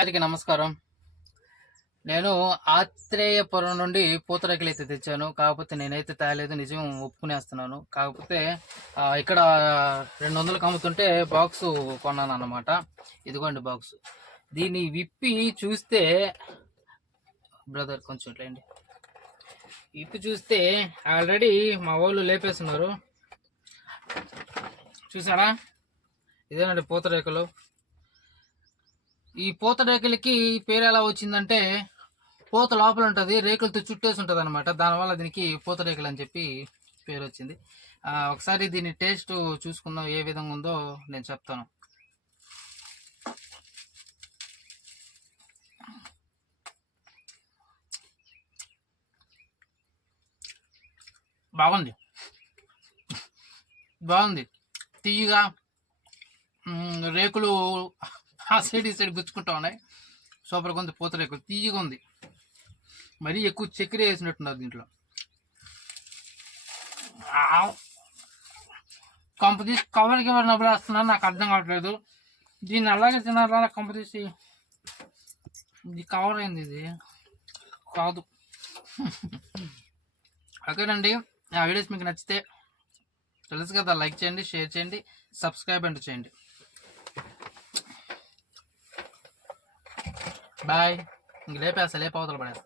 అందరికీ నమస్కారం. నేను ఆత్రేయపురం నుండి పూతరేకులు అయితే తెచ్చాను. కాకపోతే నేనైతే తేలేదు నిజం ఒప్పుకునేస్తున్నాను. కాకపోతే ఇక్కడ రెండు వందలకు అమ్ముతుంటే బాక్స్ కొన్నాను అన్నమాట. ఇదిగోండి బాక్స్. దీన్ని విప్పి చూస్తే బ్రదర్ కొంచెం ఇట్లండి విప్పి చూస్తే ఆల్రెడీ మా వాళ్ళు లేపేస్తున్నారు. చూసారా? ఇదేనండి పూతరేకులు. ఈ పూత రేకులకి పేరు ఎలా వచ్చిందంటే పూత లోపల ఉంటుంది రేకులతో చుట్టేసి ఉంటుంది అనమాట దానివల్ల దీనికి పూత రేకులు అని చెప్పి పేరు వచ్చింది. ఒకసారి దీని టేస్ట్ చూసుకుందాం ఏ విధంగా ఉందో నేను చెప్తాను. బాగుంది. బాగుంది. తీయగా రేకులు ఆ సైడ్ ఈ సైడ్ గుచ్చుకుంటా ఉన్నాయి. సూపర్గా ఉంది పూత రేకులు తీయగా ఉంది. మరీ ఎక్కువ చక్కెర వేసినట్టున్నారు దీంట్లో. కంప తీసి కవర్కి ఎవరినప్పుడు వేస్తున్నారు నాకు అర్థం కావట్లేదు. దీన్ని అలాగే కంప తీసి? ఇది కవర్ అయింది ఇది. కాదు. ఓకేనండి ఆ వీడియోస్ మీకు నచ్చితే తెలుసు కదా లైక్ చేయండి షేర్ చేయండి సబ్స్క్రైబ్ అంటూ చేయండి. బాయ్. ఇంక లేపేస్తా లేపవతలు పడేస్తా.